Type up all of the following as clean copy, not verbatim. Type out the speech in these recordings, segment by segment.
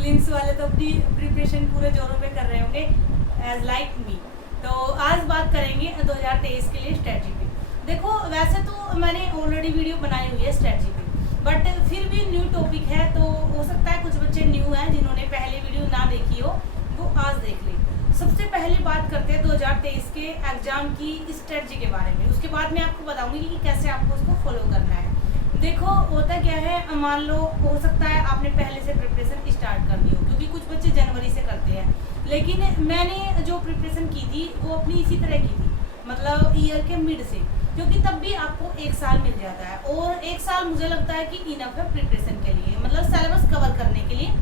Prelims वाले तो अपनी प्रिपरेशन पूरे जोरों पे कर रहे होंगे एज लाइक मी। तो आज बात करेंगे 2023 के लिए स्ट्रेटजी पे। देखो वैसे तो मैंने ऑलरेडी वीडियो बनाई हुई है स्ट्रेटजी पे, बट फिर भी न्यू टॉपिक है तो हो सकता है कुछ बच्चे न्यू हैं जिन्होंने पहले वीडियो ना देखी हो वो आज देख ले। सबसे पहले बात करते हैं 2023 के एग्जाम की स्ट्रेटजी के बारे में, उसके बाद मैं आपको बताऊंगी कि कैसे आपको उसको फॉलो करना है। देखो होता क्या है, मान लो हो सकता है आपने पहले से प्रिपरेशन स्टार्ट कर दी हो, क्योंकि कुछ बच्चे जनवरी से करते हैं, लेकिन मैंने जो प्रिपरेशन की थी वो अपनी इसी तरह की थी, मतलब ईयर के मिड से, क्योंकि तब भी आपको एक साल मिल जाता है और एक साल मुझे लगता है कि इनफ है प्रिपरेशन के लिए, मतलब सिलेबस कवर करने के लिए।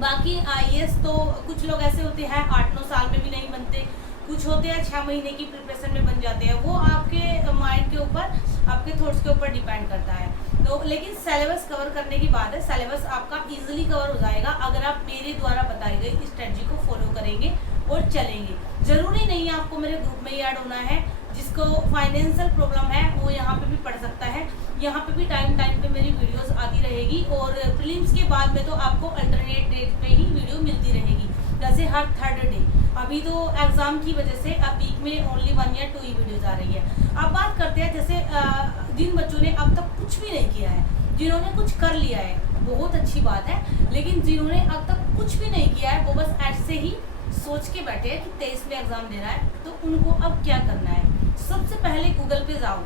बाकी आईएएस तो कुछ लोग ऐसे होते हैं 8-9 साल में भी नहीं बनते, कुछ होते हैं 6 महीने की प्रिपरेशन में बन जाते हैं। वो आपके माइंड के ऊपर, आपके थॉट्स के ऊपर डिपेंड करता है। तो लेकिन सिलेबस कवर करने की बात है, सिलेबस आपका इजीली कवर हो जाएगा अगर आप मेरे द्वारा बताई गई स्ट्रेटजी को फॉलो करेंगे और चलेंगे। ज़रूरी नहीं है आपको मेरे ग्रुप में ही ऐड होना है। जिसको फाइनेंशियल प्रॉब्लम है वो यहाँ पे भी पढ़ सकता है, यहाँ पे भी टाइम पे मेरी वीडियोस आती रहेगी और प्रीलिम्स के बाद में तो आपको अल्टरनेट डेट पे ही वीडियो मिलती रहेगी, जैसे हर थर्ड डे। अभी तो एग्ज़ाम की वजह से अब वीक में ओनली 1 या 2 ही वीडियोज़ आ रही है। अब बात करते हैं जैसे जिन बच्चों ने अब तक कुछ भी नहीं किया है, जिन्होंने कुछ कर लिया है बहुत अच्छी बात है, लेकिन जिन्होंने अब तक कुछ भी नहीं किया है वो बस ऐसे ही सोच के बैठे हैं कि 23 में एग्ज़ाम देना है, तो उनको अब क्या करना है। सबसे पहले गूगल पे जाओ,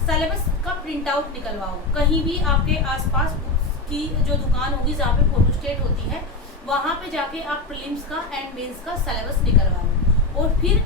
सिलेबस का प्रिंट आउट निकलवाओ, कहीं भी आपके आसपास की जो दुकान होगी जहाँ पे फोटो स्टेट होती है वहाँ पे जाके आप प्रीलिम्स का एंड मेंस का सिलेबस निकलवा लो। और फिर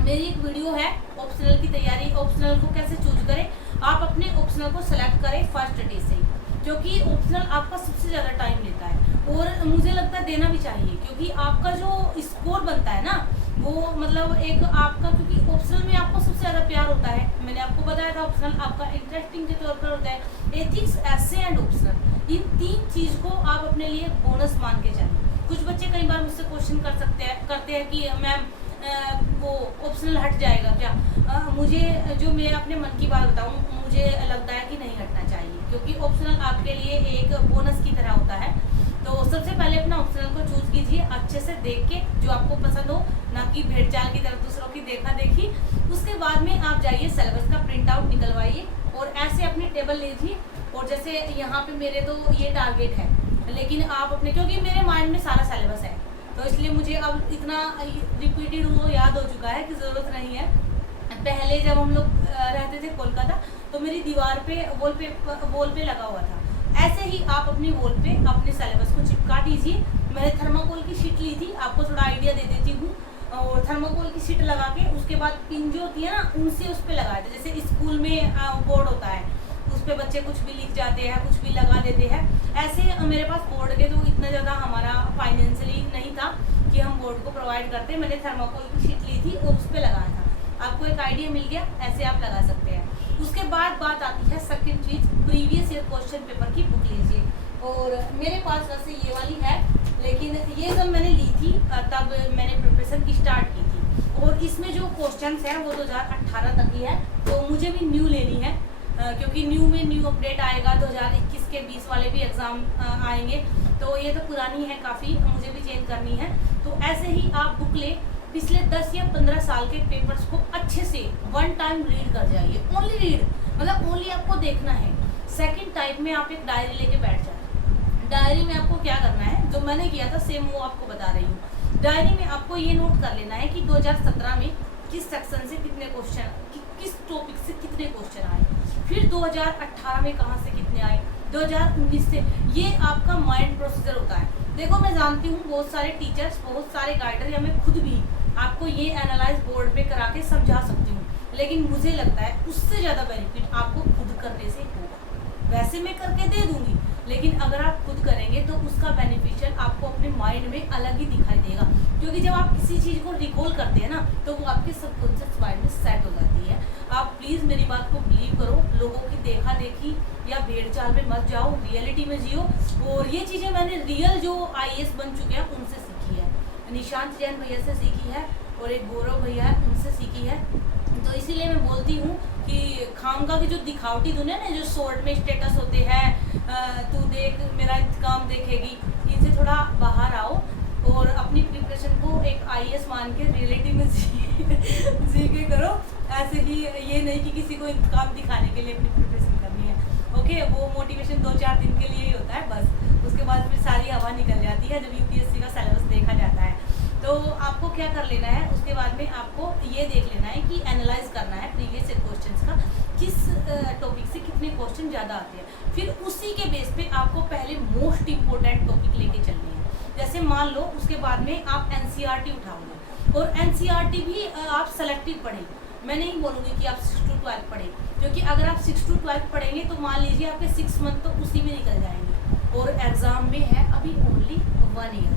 मेरी एक वीडियो है ऑप्शनल की तैयारी, ऑप्शनल को कैसे चूज करें। आप अपने ऑप्शनल को सेलेक्ट करें फर्स्ट डे से, क्योंकि ऑप्शनल आपका सबसे ज़्यादा टाइम लेता है और मुझे लगता है देना भी चाहिए, क्योंकि आपका जो स्कोर बनता है ना वो मतलब एक आपका, क्योंकि ऑप्शनल में आपको सबसे ज़्यादा प्यार होता है। मैंने आपको बताया था ऑप्शनल आपका इंटरेस्टिंग के तौर पर होता है। एथिक्स, एसे एंड ऑप्शनल, इन 3 चीज़ को आप अपने लिए बोनस मान के चलें। कुछ बच्चे कई बार मुझसे क्वेश्चन करते हैं कि मैम वो ऑप्शनल हट जाएगा क्या। मुझे जो मैं अपने मन की बात बताऊँ, मुझे लगता है कि नहीं हटना चाहिए, क्योंकि ऑप्शनल आपके लिए एक बोनस की तरह होता है। तो सबसे पहले अपना ऑप्शनल को चूज कीजिए अच्छे से देख के, जो आपको पसंद हो, ना कि भेड़ चाल की तरफ दूसरों की देखा देखी। उसके बाद में आप जाइए सिलेबस का प्रिंट आउट निकलवाइए और ऐसे अपनी टेबल लीजिए। और जैसे यहाँ पे मेरे तो ये टारगेट है, लेकिन आप अपने, क्योंकि मेरे माइंड में सारा सिलेबस है तो इसलिए मुझे अब इतना रिपीटेड वो याद हो चुका है कि ज़रूरत नहीं है। पहले जब हम लोग रहते थे कोलकाता तो मेरी दीवार पे वॉल पे लगा हुआ था। ऐसे ही आप अपनी वॉल पे अपने सिलेबस को चिपका दीजिए। मैंने थर्माकोल की शीट ली थी, आपको थोड़ा आइडिया दे देती हूँ। और थर्माकोल की शीट लगा के उसके बाद पिन जो होती है ना उनसे उस पर लगाए थे। जैसे स्कूल में बोर्ड होता है उस पर बच्चे कुछ भी लिख जाते हैं, कुछ भी लगा देते हैं, ऐसे मेरे पास बोर्ड के तो इतना ज़्यादा हमारा फाइनेंशियली नहीं था कि हम बोर्ड को प्रोवाइड करते। मैंने थर्माकोल की शीट ली थी और उस पर लगाया था। आपको एक आइडिया मिल गया, ऐसे आप लगा सकते हैं। उसके बाद बात आती है सेकंड चीज़, प्रीवियस ईयर क्वेश्चन पेपर की बुक लीजिए। और मेरे पास वैसे ये वाली है, लेकिन ये जब मैंने ली थी तब मैंने प्रिपरेशन स्टार्ट की थी और इसमें जो क्वेश्चन हैं वो 2018 तक ही है। तो मुझे भी न्यू लेनी है, क्योंकि न्यू में न्यू अपडेट आएगा। 2021 के 20 वाले भी एग्ज़ाम आएंगे, तो ये तो पुरानी है काफ़ी, मुझे भी चेंज करनी है। तो ऐसे ही आप बुक ले, पिछले 10 या 15 साल के पेपर्स को अच्छे से 1 टाइम रीड कर जाइए। ओनली रीड, मतलब ओनली आपको देखना है। सेकंड टाइम में आप एक डायरी लेके बैठ जाए। डायरी में आपको क्या करना है, जो मैंने किया था सेम वो आपको बता रही हूँ। डायरी में आपको ये नोट कर लेना है कि 2017 में किस सेक्शन से कितने क्वेश्चन, किस टॉपिक से कितने क्वेश्चन आए, फिर 2018 में कहाँ से कितने आए, 2019 से। ये आपका माइंड प्रोसीजर होता है। देखो मैं जानती हूँ बहुत सारे टीचर्स, बहुत सारे गाइडर या मैं खुद भी आपको ये एनालाइज बोर्ड पे करा के समझा सकती हूँ, लेकिन मुझे लगता है उससे ज़्यादा बेनिफिट आपको खुद करने से होगा। वैसे मैं करके दे दूँगी, लेकिन अगर आप खुद करेंगे तो उसका बेनिफिशियल आपको अपने माइंड में अलग ही दिखाई देगा, क्योंकि जब आप किसी चीज़ को रिकॉल करते हैं ना तो वो आपके सबकॉन्शियस माइंड में सेट हो जाती है। आप प्लीज़ मेरी बात को बिलीव करो, लोगों की देखा देखी या भेड़ चाल में मत जाओ, रियलिटी में जियो। और ये चीज़ें मैंने रियल जो आईएएस बन चुके हैं उनसे सीखी है, निशांत जैन भैया से सीखी है और एक गौरव भैया है उनसे सीखी है। तो इसीलिए मैं बोलती हूँ कि खामखा की जो दिखावटी दुनिया ना, जो शॉर्ट में स्टेटस होते हैं, तू देख मेरा इंतकाम देखेगी, इनसे थोड़ा बाहर मान के रियलिटी में जी के करो। ऐसे ही ये नहीं कि किसी को काम दिखाने के लिए अपनी प्रिपरेशन करनी है। ओके, वो मोटिवेशन 2-4 दिन के लिए ही होता है बस, उसके बाद फिर सारी हवा निकल जाती है जब यूपीएससी का सिलेबस देखा जाता है। तो आपको क्या कर लेना है, उसके बाद में आपको ये देख लेना है कि एनालाइज करना है प्रीवियस क्वेश्चंस का, किस टॉपिक से कितने क्वेश्चन ज़्यादा आते हैं। फिर उसी के बेस पे आपको पहले मोस्ट इम्पोर्टेंट टॉपिक लेके चलनी है। जैसे मान लो उसके बाद में आप एनसीईआरटी उठाओगे और एनसीईआरटी भी आप सेलेक्टिव पढ़ें। मैं नहीं बोलूँगी कि आप 6 to 12 पढ़ें, क्योंकि अगर आप 6 to 12 पढ़ेंगे तो मान लीजिए आपके 6 मंथ तो उसी में निकल जाएंगे और एग्ज़ाम में है अभी ओनली 1 ईयर।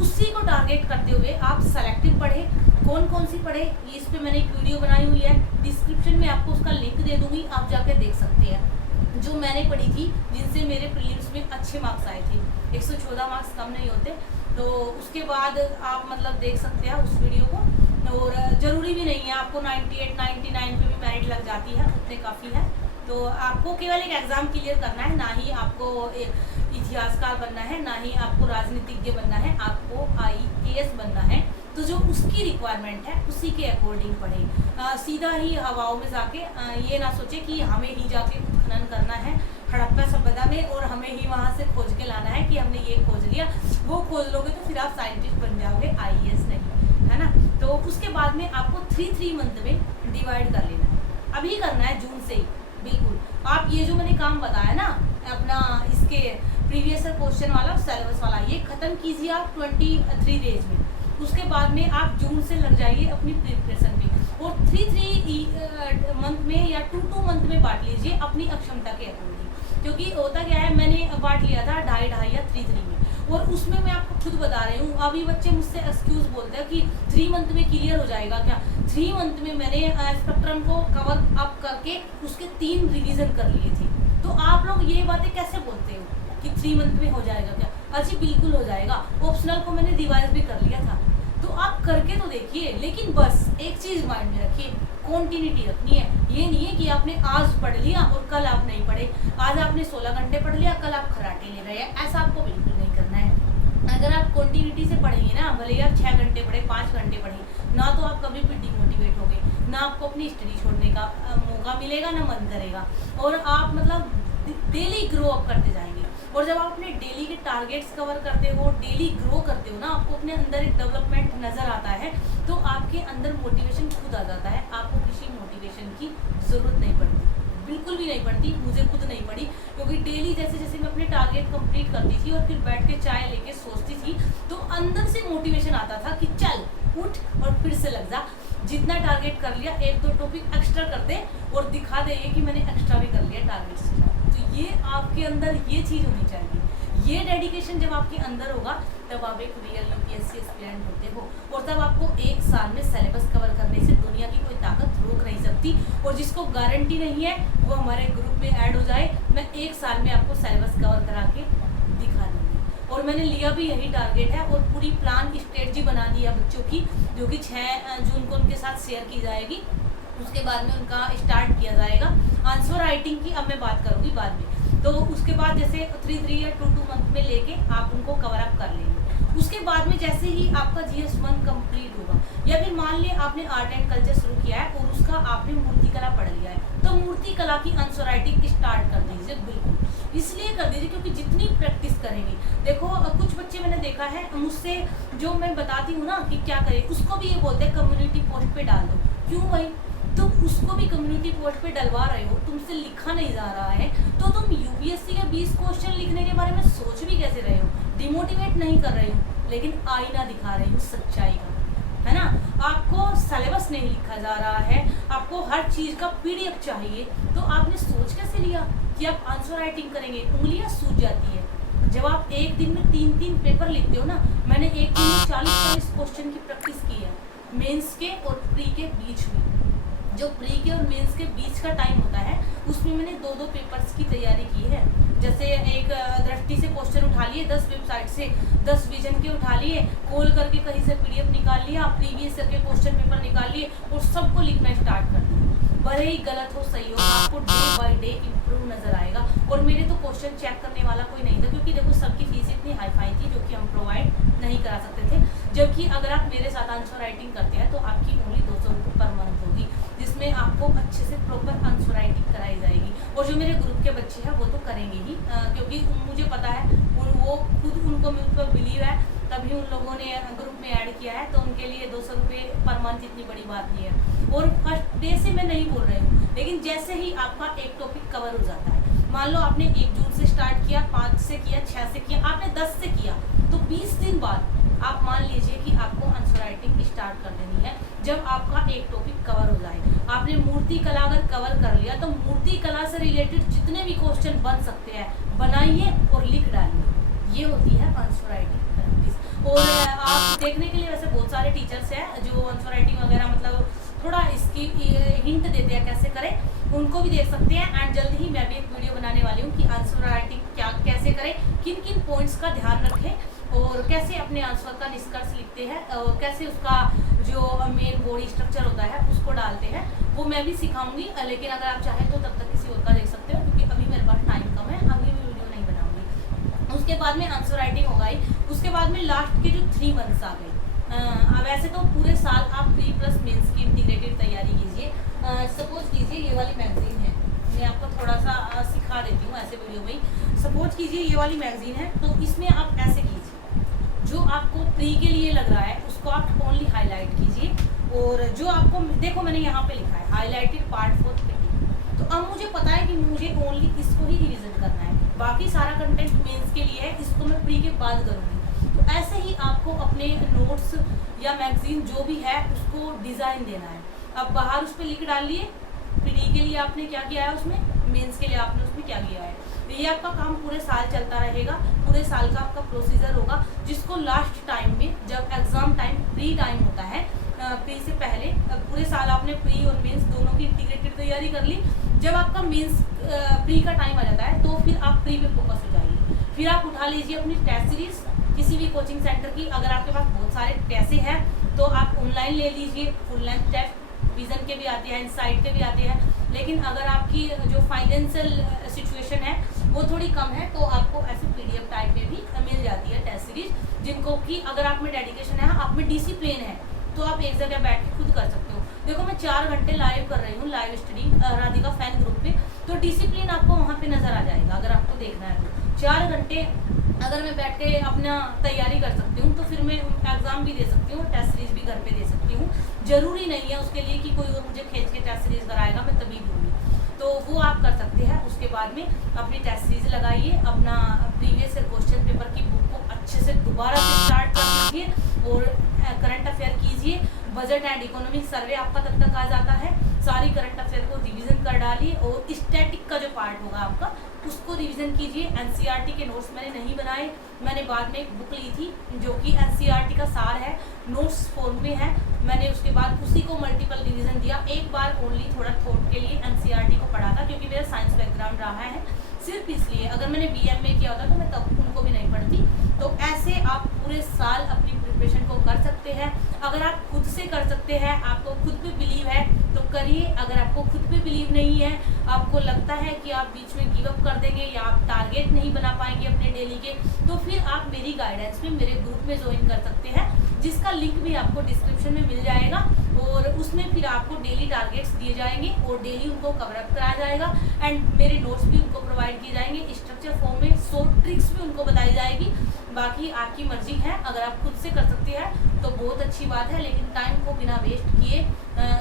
उसी को टारगेट करते हुए आप सेलेक्टिव पढ़े। कौन कौन सी पढ़े, इस पे मैंने एक वीडियो बनाई हुई है, डिस्क्रिप्शन में आपको उसका लिंक दे दूंगी, आप जाकर देख सकते हैं। जो मैंने पढ़ी थी, जिनसे मेरे प्रीलिम्स में अच्छे मार्क्स आए थे, 114 मार्क्स कम नहीं होते, तो उसके बाद आप मतलब देख सकते हैं उस वीडियो को। और ज़रूरी भी नहीं है आपको 98, 99 पे भी मेरिट लग जाती है, उतने काफ़ी है। तो आपको केवल एक एग्ज़ाम क्लियर करना है, ना ही आपको इतिहासकार बनना है, ना ही आपको राजनीतिज्ञ बनना है, आपको IAS बनना है। तो जो उसकी रिक्वायरमेंट है उसी के अकॉर्डिंग पढ़े। सीधा ही हवाओं में जाके ये ना सोचे कि हमें ही जाके उत्खनन करना है हड़प्पा सभ्यता में और हमें ही वहाँ से खोज के लाना है कि हमने ये खोज लिया। वो खोज लोगे तो फिर आप साइंटिस्ट बन जाओगे, IAS नहीं, है ना। तो उसके बाद में आपको 3 मंथ में डिवाइड कर लेना है। अभी करना है जून से ही, बिल्कुल। आप ये जो मैंने काम बताया ना अपना इसके प्रीवियस क्वेश्चन वाला सिलेबस वाला, ये ख़त्म कीजिए आप 23 डेज में। उसके बाद में आप जून से लग जाइए अपनी प्रिपरेशन में और 3 मंथ में या 2 मंथ में बांट लीजिए अपनी अक्षमता के अकॉर्डिंग। क्योंकि होता क्या है, मैंने बांट लिया था 2.5 या 3 में, और उसमें मैं आपको खुद बता रही हूँ। अभी बच्चे मुझसे एक्सक्यूज़ बोलते हैं कि 3 मंथ में क्लियर हो जाएगा क्या। 3 मंथ में मैंने स्पेक्ट्रम को कवर अप करके उसके 3 रिवीजन कर लिए थे। तो आप लोग ये बातें कैसे बोलते हो कि 3 मंथ में हो जाएगा क्या। अच्छी बिल्कुल हो जाएगा। ऑप्शनल को मैंने रिवाइज भी कर लिया था, तो आप करके तो देखिए। लेकिन बस एक चीज़ माइंड में रखिए, कॉन्टिन्यूटी रखनी है। ये नहीं है कि आपने आज पढ़ लिया और कल आप नहीं पढ़े, आज आपने 16 घंटे पढ़ लिया, कल आप खराटे ले रहे हैं, ऐसा आपको बिल्कुल नहीं करना है। अगर आप कॉन्टिन्यूटी से पढ़ेंगे ना, भले ही आप 6 घंटे पढ़े, 5 घंटे पढ़े, ना तो आप कभी भी डिमोटिवेट होगे, ना आपको अपनी स्टडी छोड़ने का मौका मिलेगा, ना मन करेगा, और आप मतलब डेली ग्रो अप करते जाएंगे। और जब आप अपने डेली के टारगेट्स कवर करते हो, डेली ग्रो करते हो ना, आपको अपने अंदर एक डेवलपमेंट नज़र आता है, तो आपके अंदर मोटिवेशन खुद आ जाता है। आपको किसी मोटिवेशन की ज़रूरत नहीं पड़ती, बिल्कुल भी नहीं पड़ती। मुझे खुद नहीं पड़ी, क्योंकि डेली जैसे जैसे मैं अपने टारगेट कंप्लीट करती थी और फिर बैठ के चाय लेके सोचती थी, तो अंदर से मोटिवेशन आता था कि चल उठ और फिर से लग जा। जितना टारगेट कर लिया, 1-2 टॉपिक एक्स्ट्रा कर दे और दिखा दे कि मैंने एक्स्ट्रा भी कर लिया टारगेट से। तो ये आपके अंदर ये चीज़ होनी चाहिए। ये डेडिकेशन जब आपके अंदर होगा, तब आप एक रियल यूपीएससी एस्पिरेंट होते हो, और तब आपको 1 साल में सिलेबस कवर करने से दुनिया की कोई ताकत रोक नहीं सकती। और जिसको गारंटी नहीं है वो हमारे ग्रुप में ऐड हो जाए, मैं 1 साल में आपको सिलेबस कवर करा के दिखा दूँगी। और मैंने लिया भी यही टारगेट है, और पूरी प्लान स्ट्रेटजी बना दी है बच्चों की, जो कि 6 जून को उनके साथ शेयर की जाएगी। उसके बाद में उनका स्टार्ट किया जाएगा। आंसर राइटिंग की अब मैं बात करूँगी बाद में। तो उसके बाद जैसे 3 या 2 मंथ में लेके आप उनको कवर अप कर लेंगे। उसके बाद में जैसे ही आपका GS1 कंप्लीट होगा, या फिर मान लिया आपने आर्ट एंड कल्चर शुरू किया है और उसका आपने मूर्तिकला पढ़ लिया है, तो मूर्तिकला की आंसर राइटिंग स्टार्ट कर दीजिए। बिल्कुल इसलिए कर दीजिए क्योंकि जितनी प्रैक्टिस करेंगे, देखो कुछ बच्चे मैंने देखा है मुझसे, जो मैं बताती हूँ ना कि क्या करें, उसको भी ये बोलते हैं कम्युनिटी पोस्ट पे डाल दो। क्यों भाई, तुम उसको भी कम्युनिटी पोस्ट पे डलवा रहे हो, तुमसे लिखा नहीं जा रहा है, तो तुम यूपीएससी के 20 क्वेश्चन लिखने के बारे में सोच भी कैसे रहे हो। डिमोटिवेट नहीं कर रही हूँ, लेकिन आईना दिखा रही हूँ सच्चाई का, है ना। आपको सिलेबस नहीं लिखा जा रहा है, आपको हर चीज़ का PDF चाहिए, तो आपने सोच कैसे लिया कि आप आंसर राइटिंग करेंगे। उंगलियां सूज जाती है जब आप एक दिन में 3 पेपर लिखते हो ना। मैंने एक दिन में 40 क्वेश्चन की प्रैक्टिस की है, मेंस के और प्री के बीच में। जो प्री के और मेंस के बीच का टाइम होता है, उसमें मैंने 2 पेपर्स की तैयारी की है। जैसे एक दृष्टि से क्वेश्चन उठा लिए, 10 वेबसाइट से 10 विजन के उठा लिए, कॉल करके कहीं से PDF निकाल लिया, प्रीवियस ईयर के क्वेश्चन पेपर निकाल लिए और सबको लिखना स्टार्ट कर दिया। भले ही गलत हो सही हो, आपको डे बाय डे इम्प्रूव नजर आएगा। और मेरे तो क्वेश्चन चेक करने वाला कोई नहीं था, क्योंकि देखो सबकी फीस इतनी हाई फाई थी जो कि हम प्रोवाइड नहीं करा सकते थे। जबकि अगर आप मेरे साथ आंसर राइटिंग करते हैं तो आपकी ओनली 200 रुपये पर मंथ होगी, जिसमें आपको अच्छे से प्रॉपर आंसर राइटिंग कराई जाएगी। और जो मेरे ग्रुप के बच्चे हैं वो तो करेंगे ही, क्योंकि मुझे पता है वो खुद उनको मुझ पर बिलीव है, तभी उन लोगों ने ग्रुप में ऐड किया है। तो उनके लिए 200 रुपये पर मंथ इतनी बड़ी बात नहीं है। और फर्स्ट डे से मैं नहीं बोल रही हूँ, लेकिन जैसे ही आपका एक टॉपिक कवर हो जाता है, मान लो आपने 1 जून से स्टार्ट किया, 5 से किया, 6 से किया, आपने 10 से किया, तो 20 दिन बाद आप मान लीजिए कि आपको आंसर राइटिंग स्टार्ट कर देनी है। जब आपका एक टॉपिक कवर हो जाए, आपने मूर्ति कला अगर कवर कर लिया तो मूर्ति कला से रिलेटेड जितने भी क्वेश्चन बन सकते हैं बनाइए और लिख डालिए। ये होती है आंसर राइटिंग प्रैक्टिस। और आप देखने के लिए वैसे बहुत सारे टीचर्स हैं जो आंसर राइटिंग वगैरह मतलब थोड़ा इसकी हिंट देते हैं कैसे करें, उनको भी देख सकते हैं। एंड जल्द ही मैं भी एक वीडियो बनाने वाली हूँ कि आंसर राइटिंग कैसे करें, किन किन पॉइंट्स का ध्यान रखें और कैसे अपने आंसर का निष्कर्ष लिखते हैं और कैसे उसका जो मेन बॉडी स्ट्रक्चर होता है उसको डालते हैं, वो मैं भी सिखाऊंगी। लेकिन अगर आप चाहें तो तब तक किसी और का देख सकते हो, क्योंकि अभी मेरे पास टाइम कम है, अभी भी वीडियो नहीं बनाऊंगी। उसके बाद में आंसर राइटिंग हो गई, उसके बाद में लास्ट के जो 3 मंथ्स आ गए। वैसे तो पूरे साल आप प्री प्लस मेंस की इंटीग्रेटेड तैयारी कीजिए। सपोज कीजिए ये वाली मैगजीन है, मैं आपको थोड़ा सा सिखा देती हूँ ऐसे वीडियो में। सपोज कीजिए ये वाली मैगजीन है, तो इसमें आप ऐसे कीजिए, जो आपको प्री के लिए लग रहा है उसको आप ओनली हाईलाइट कीजिए। और जो आपको देखो मैंने यहाँ पे लिखा है हाईलाइटेड पार्ट फॉर प्री, तो अब मुझे पता है कि मुझे ओनली इसको ही रिविजन करना है, बाकी सारा कंटेंट मेंस के लिए है, इसको मैं प्री के बाद करूँगी। तो ऐसे ही आपको अपने नोट्स या मैगजीन जो भी है उसको डिज़ाइन देना है। अब बाहर उस पर लिख डालिए प्री के लिए आपने क्या किया है, उसमें मेंस के लिए आपने उसमें क्या किया है। ये आपका काम पूरे साल चलता रहेगा, पूरे साल का आपका प्रोसीजर होगा, जिसको लास्ट टाइम में जब एग्जाम टाइम प्री टाइम होता है, प्री से पहले पूरे साल आपने प्री और मेंस दोनों की इंटीग्रेटेड तैयारी कर ली। जब आपका मेंस प्री का टाइम आ जाता है तो फिर आप प्री पे फोकस हो जाइए। फिर आप उठा लीजिए अपनी टेस्ट सीरीज किसी भी कोचिंग सेंटर की। अगर आपके पास बहुत सारे पैसे हैं तो आप ऑनलाइन ले लीजिए, फुल लेंथ टेस्ट विजन के भी आते हैं, इनसाइट के भी आते हैं। लेकिन अगर आपकी जो फाइनेंशियल सिचुएशन है वो थोड़ी कम है तो आपको ऐसे PDF टाइप में भी मिल जाती है टेस्ट सीरीज, जिनको कि अगर आप में डेडिकेशन है, आप में डिसिप्लिन है, तो आप एक जगह बैठ के खुद कर सकते हो। देखो मैं 4 घंटे लाइव कर रही हूँ, live study Radhika fan group पे, तो डिसिप्लिन आपको वहाँ पे नजर आ जाएगा। अगर आपको देखना है तो 4 घंटे अगर मैं बैठ के अपना तैयारी कर सकती हूँ तो फिर मैं एग्जाम भी दे सकती हूँ, टेस्ट सीरीज भी घर पे दे सकती हूँ। जरूरी नहीं है उसके लिए कि कोई और मुझे खींच के टेस्ट सीरीज कराएगा, मैं तभी दूंगी, तो वो आप कर सकते हैं। उसके बाद में अपनी टेस्ट सीरीज लगाइए, अपना प्रीवियस क्वेश्चन पेपर की बुक को अच्छे से दोबारा से स्टार्ट कर दीजिए और करंट अफेयर कीजिए। बजट एंड इकोनॉमिक सर्वे आपका तब तक आ जाता है, सारी करंट अफेयर को रिवीजन कर डालिए और स्टैटिक का जो पार्ट होगा आपका उसको रिवीजन कीजिए। NCERT के नोट्स मैंने नहीं बनाए, मैंने बाद में एक बुक ली थी जो कि NCERT का सार है, नोट्स फॉर्म में है, मैंने उसके बाद उसी को मल्टीपल रिवीजन दिया। एक बार ओनली थोड़ा थॉट के लिए NCERT को पढ़ा था, क्योंकि मेरा साइंस बैकग्राउंड रहा है, सिर्फ इसलिए। अगर मैंने BM में किया होता तो मैं तब उनको भी नहीं पढ़ती। तो ऐसे आप पूरे साल अपनी प्रिपरेशन को कर सकते हैं। अगर आप खुद से कर सकते हैं, आपको खुद पे बिलीव है तो करिए। अगर आपको खुद पे बिलीव नहीं है, आपको लगता है कि आप बीच में गिव अप कर देंगे या आप टारगेट नहीं बना पाएंगे अपने डेली के, तो फिर आप मेरी गाइडेंस में मेरे ग्रुप में ज्वाइन कर सकते हैं, जिसका लिंक भी आपको डिस्क्रिप्शन में मिल जाएगा। और उसमें फिर आपको डेली टारगेट्स दिए जाएंगे और डेली उनको कवर अप कराया जाएगा एंड मेरे नोट्स भी उनको प्रोवाइड किए जाएंगे, स्ट्रक्चर फॉर्म में शॉर्ट ट्रिक्स भी उनको बताई जाएगी। बाकी आपकी मर्जी है, अगर आप खुद से कर सकते हैं तो बहुत अच्छी बात है, लेकिन टाइम को बिना वेस्ट किए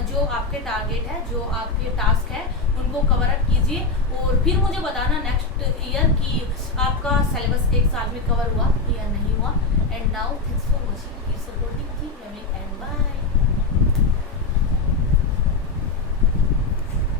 जो आपके टारगेट है, जो आपके टास्क है, उनको कवर अप कीजिए और फिर मुझे बताना नेक्स्ट ईयर कि आपका सिलेबस 1 साल में कवर हुआ या नहीं हुआ। And now thanks for watching.